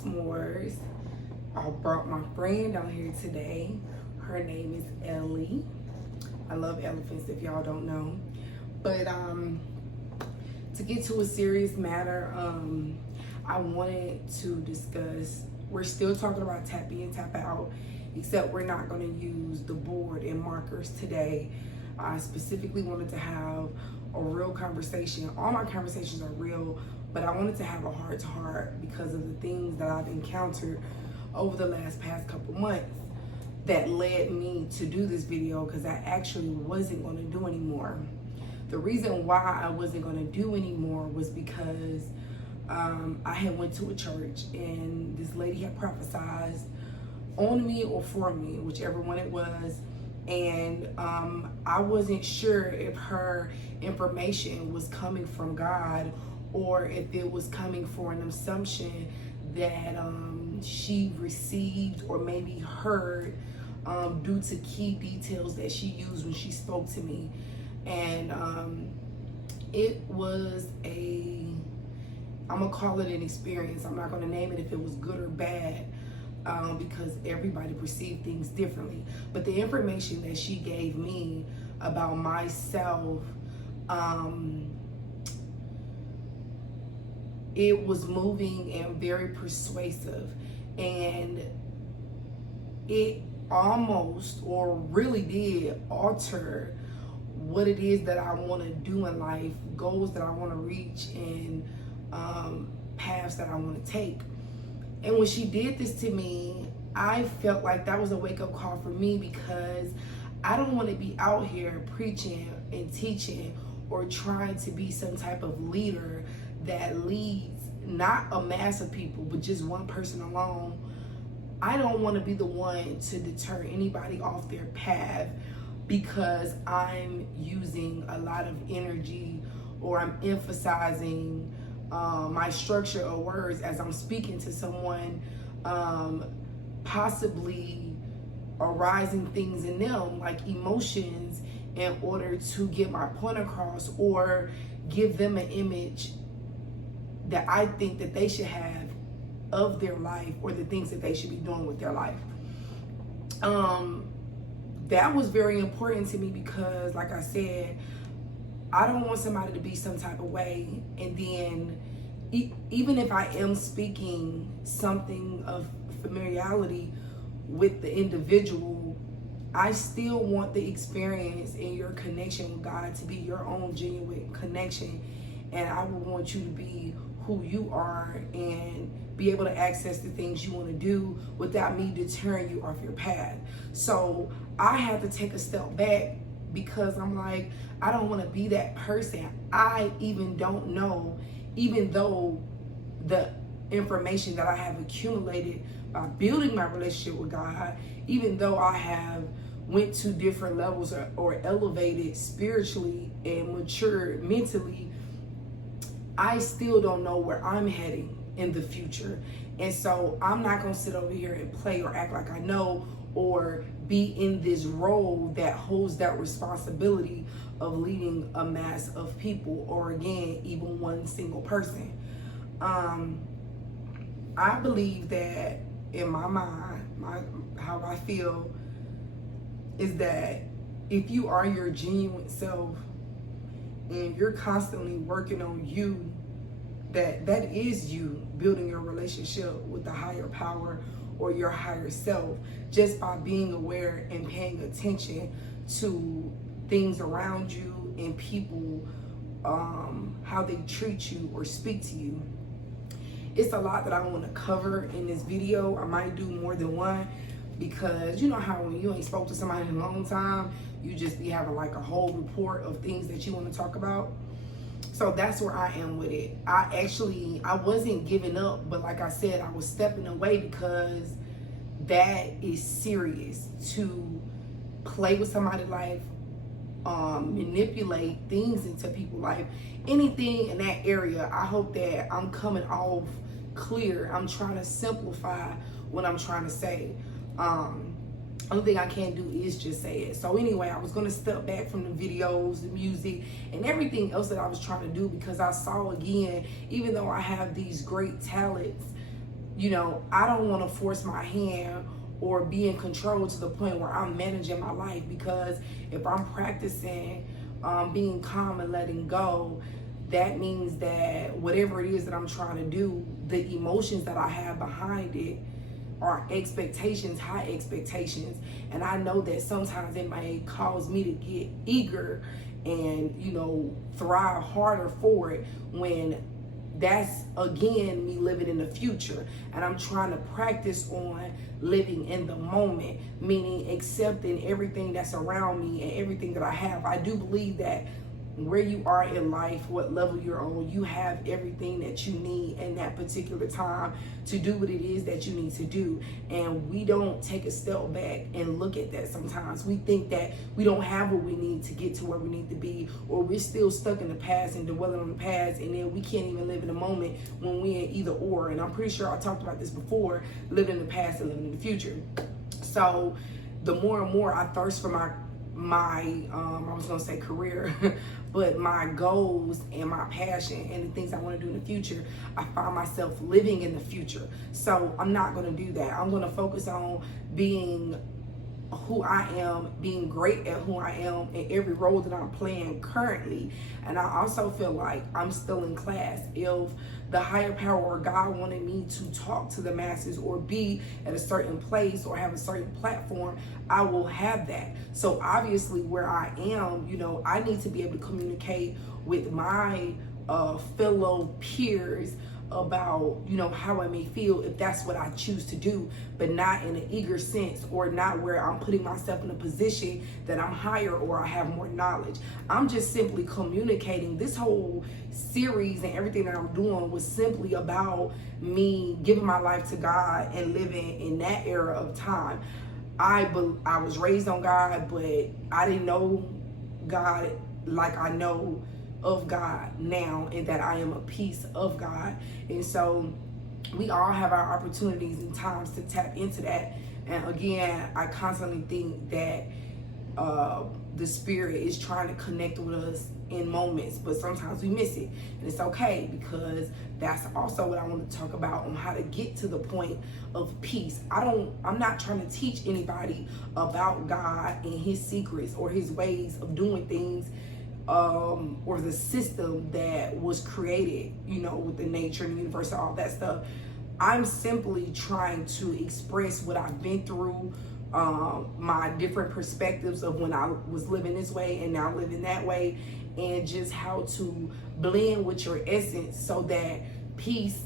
s'mores. I brought my friend down here today. Her name is Ellie. I love elephants if y'all don't know. But to get to a serious matter, I wanted to discuss, we're still talking about tap in, tap out, except we're not going to use the board and markers today. I specifically wanted to have a real conversation. All my conversations are real, but I wanted to have a heart-to-heart because of the things that I've encountered over the past couple months that led me to do this video, because I actually wasn't going to do anymore. The reason why I wasn't going to do anymore was because I had went to a church and this lady had prophesied on me or for me, whichever one it was, and I wasn't sure if her information was coming from God or if it was coming for an assumption that she received or maybe heard due to key details that she used when she spoke to me. And it was I'm gonna call it an experience. I'm not gonna name it if it was good or bad, because everybody perceived things differently. But the information that she gave me about myself, it was moving and very persuasive, and it almost or really did alter what it is that I want to do in life, goals that I want to reach, and paths that I want to take. And when she did this to me, I felt like that was a wake-up call for me, because I don't want to be out here preaching and teaching or trying to be some type of leader that leads not a mass of people, but just one person alone. I don't want to be the one to deter anybody off their path because I'm using a lot of energy or I'm emphasizing my structure of words as I'm speaking to someone, possibly arising things in them like emotions in order to get my point across or give them an image that I think that they should have of their life or the things that they should be doing with their life. That was very important to me because, like I said, I don't want somebody to be some type of way, and then even if I am speaking something of familiarity with the individual, I still want the experience and your connection with God to be your own genuine connection, and I would want you to be who you are and be able to access the things you want to do without me deterring you off your path. So I had to take a step back because I'm like, I don't want to be that person. I even don't know, even though the information that I have accumulated by building my relationship with God, even though I have went to different levels or elevated spiritually and matured mentally, I still don't know where I'm heading in the future. And so I'm not going to sit over here and play or act like I know or be in this role that holds that responsibility of leading a mass of people, or again, even one single person. I believe that in my mind, how I feel is that if you are your genuine self and you're constantly working on you, that is you building your relationship with the higher power or your higher self, just by being aware and paying attention to things around you and people, how they treat you or speak to you. It's a lot that I want to cover in this video. I might do more than one, because you know how when you ain't spoke to somebody in a long time, you just be having like a whole report of things that you want to talk about. So that's where I am with it. I wasn't giving up, but like I said, I was stepping away because that is serious. To play with somebody's life, manipulate things into people's life, anything in that area. I hope that I'm coming off clear. I'm trying to simplify what I'm trying to say. Only thing I can't do is just say it. So anyway, I was going to step back from the videos, the music, and everything else that I was trying to do, because I saw, again, even though I have these great talents, I don't want to force my hand or be in control to the point where I'm managing my life, because if I'm practicing being calm and letting go, that means that whatever it is that I'm trying to do, the emotions that I have behind it are expectations, high expectations. And I know that sometimes it may cause me to get eager and, thrive harder for it, when that's again me living in the future. And I'm trying to practice on living in the moment, meaning accepting everything that's around me and everything that I have. I do believe that where you are in life, what level you're on, you have everything that you need in that particular time to do what it is that you need to do. And we don't take a step back and look at that sometimes. We think that we don't have what we need to get to where we need to be, or we're still stuck in the past and dwelling on the past, and then we can't even live in the moment when we're in either or. And I'm pretty sure I talked about this before, living in the past and living in the future. So the more and more I thirst for my I was gonna say career, but my goals and my passion and the things I want to do in the future, I find myself living in the future. So I'm not gonna do that. I'm gonna focus on being who I am, being great at who I am in every role that I'm playing currently. And I also feel like I'm still in class. If the higher power or God wanted me to talk to the masses or be at a certain place or have a certain platform, I will have that. So obviously where I am, I need to be able to communicate with my fellow peers about how I may feel if that's what I choose to do, but not in an eager sense, or not where I'm putting myself in a position that I'm higher or I have more knowledge. I'm just simply communicating. This whole series and everything that I'm doing was simply about me giving my life to God and living in that era of time. I was raised on God, but I didn't know God like I know of God now, and that I am a piece of God. And so we all have our opportunities and times to tap into that. And again, I constantly think that the Spirit is trying to connect with us in moments, but sometimes we miss it, and it's okay, because that's also what I want to talk about on how to get to the point of peace. I'm not trying to teach anybody about God and his secrets or his ways of doing things, or the system that was created, with the nature and the universe and all that stuff. I'm simply trying to express what I've been through, my different perspectives of when I was living this way and now living that way, and just how to blend with your essence so that peace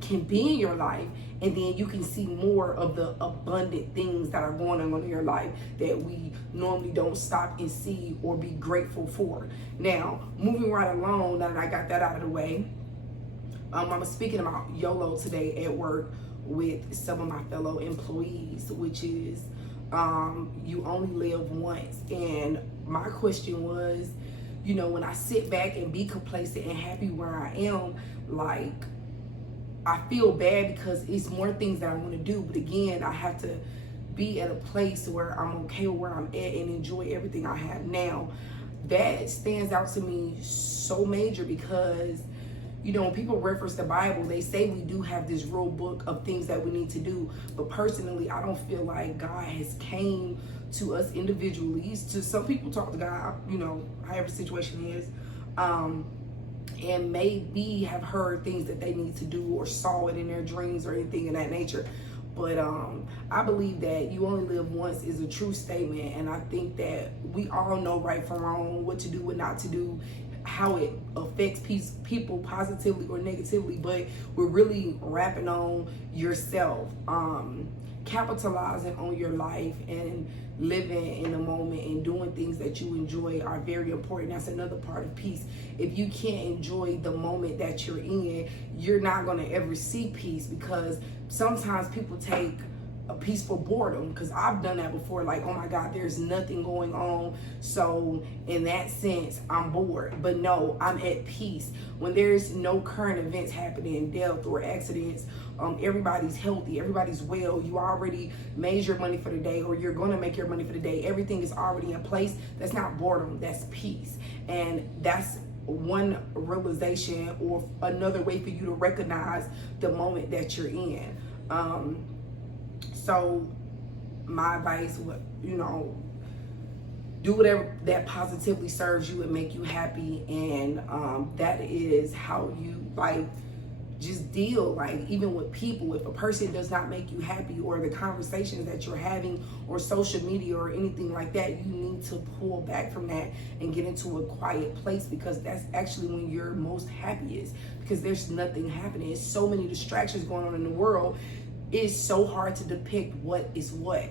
can be in your life, and then you can see more of the abundant things that are going on in your life that we normally don't stop and see or be grateful for. Now, moving right along, now that I got that out of the way, I'm speaking about YOLO today at work with some of my fellow employees, which is you only live once. And my question was, when I sit back and be complacent and happy where I am, like, I feel bad because it's more things that I want to do. But again, I have to be at a place where I'm okay with where I'm at and enjoy everything I have now. That stands out to me so major because, when people reference the Bible, they say we do have this rule book of things that we need to do. But personally, I don't feel like God has came to us individually. To some people talk to God, however the situation is, and maybe have heard things that they need to do or saw it in their dreams or anything of that nature. But I believe that you only live once is a true statement. And I think that we all know right from wrong, what to do, what not to do, how it affects people positively or negatively. But we're really rapping on yourself. Capitalizing on your life and living in the moment and doing things that you enjoy are very important. That's another part of peace. If you can't enjoy the moment that you're in, you're not going to ever see peace, because sometimes people take a peaceful boredom, because I've done that before. Like, oh my God, there's nothing going on, so in that sense I'm bored. But no, I'm at peace when there's no current events happening, death or accidents. Everybody's healthy, everybody's well, you already made your money for the day, or you're going to make your money for the day. Everything is already in place. That's not boredom, that's peace. And that's one realization or another way for you to recognize the moment that you're in. So my advice would, do whatever that positively serves you and make you happy, and that is how you like just deal, like even with people. If a person does not make you happy, or the conversations that you're having, or social media or anything like that, you need to pull back from that and get into a quiet place, because that's actually when you're most happiest, because there's nothing happening. It's so many distractions going on in the world. It's so hard to depict what is what.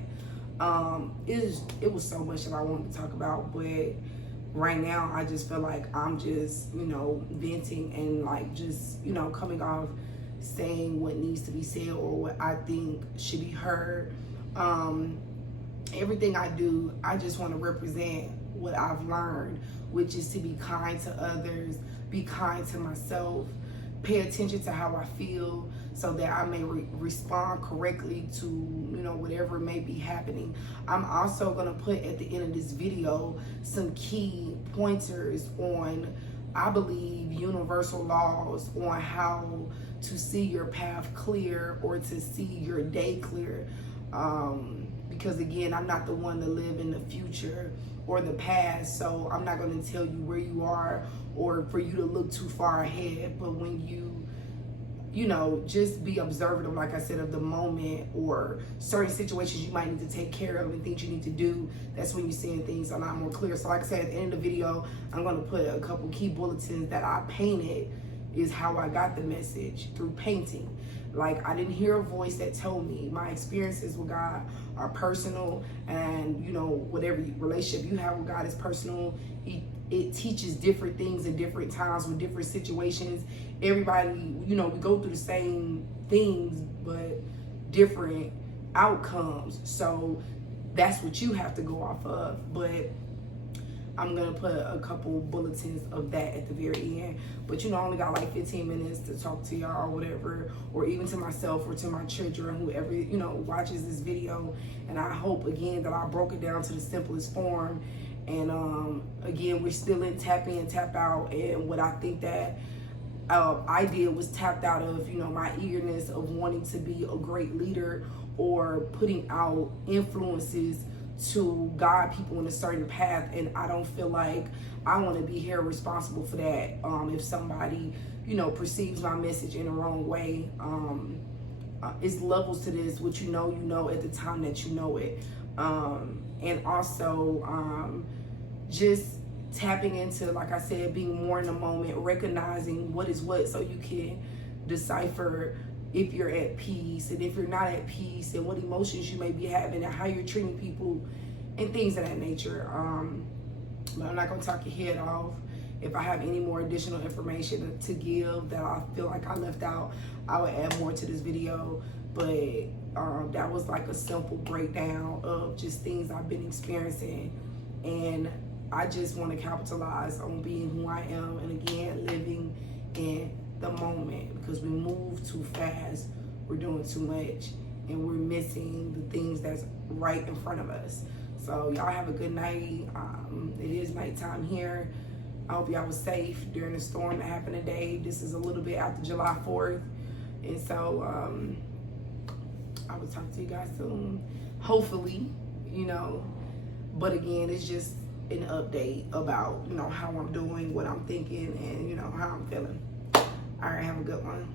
It was so much that I wanted to talk about, but right now I just feel like I'm just, venting and like just, coming off saying what needs to be said or what I think should be heard. Everything I do, I just want to represent what I've learned, which is to be kind to others, be kind to myself, pay attention to how I feel, so that I may respond correctly to, whatever may be happening. I'm also going to put at the end of this video some key pointers on, I believe, universal laws on how to see your path clear or to see your day clear. Because again, I'm not the one to live in the future or the past, so I'm not going to tell you where you are or for you to look too far ahead. But when you just be observant of, like I said, of the moment or certain situations you might need to take care of and things you need to do, that's when you're seeing things a lot more clear. So like I said, at the end of the video, I'm going to put a couple key bulletins that I painted, is how I got the message, through painting. Like, I didn't hear a voice that told me. My experiences with God are personal, and whatever relationship you have with God is personal. It teaches different things in different times with different situations. Everybody, we go through the same things, but different outcomes. So that's what you have to go off of. But I'm going to put a couple bulletins of that at the very end. But I only got like 15 minutes to talk to y'all or whatever, or even to myself or to my children, whoever, watches this video. And I hope, again, that I broke it down to the simplest form. And again, we're still in tap in, tap out. And what I think that I did was tapped out of, my eagerness of wanting to be a great leader, or putting out influences to guide people in a certain path. And I don't feel like I want to be here responsible for that. If somebody, perceives my message in the wrong way, it's levels to this. What you know at the time that you know it. And also just tapping into, like I said, being more in the moment, recognizing what is what, so you can decipher if you're at peace and if you're not at peace, and what emotions you may be having and how you're treating people and things of that nature. But I'm not going to talk your head off. If I have any more additional information to give that I feel like I left out, I will add more to this video. But that was like a simple breakdown of just things I've been experiencing. And I just want to capitalize on being who I am, and again, living in the moment, because we move too fast, we're doing too much, and we're missing the things that's right in front of us. So y'all have a good night. It is nighttime here. I hope y'all was safe during the storm that happened today. This is a little bit after July 4th. And so I will talk to you guys soon, hopefully, But again, it's just an update about, how I'm doing, what I'm thinking, and, how I'm feeling. All right, have a good one.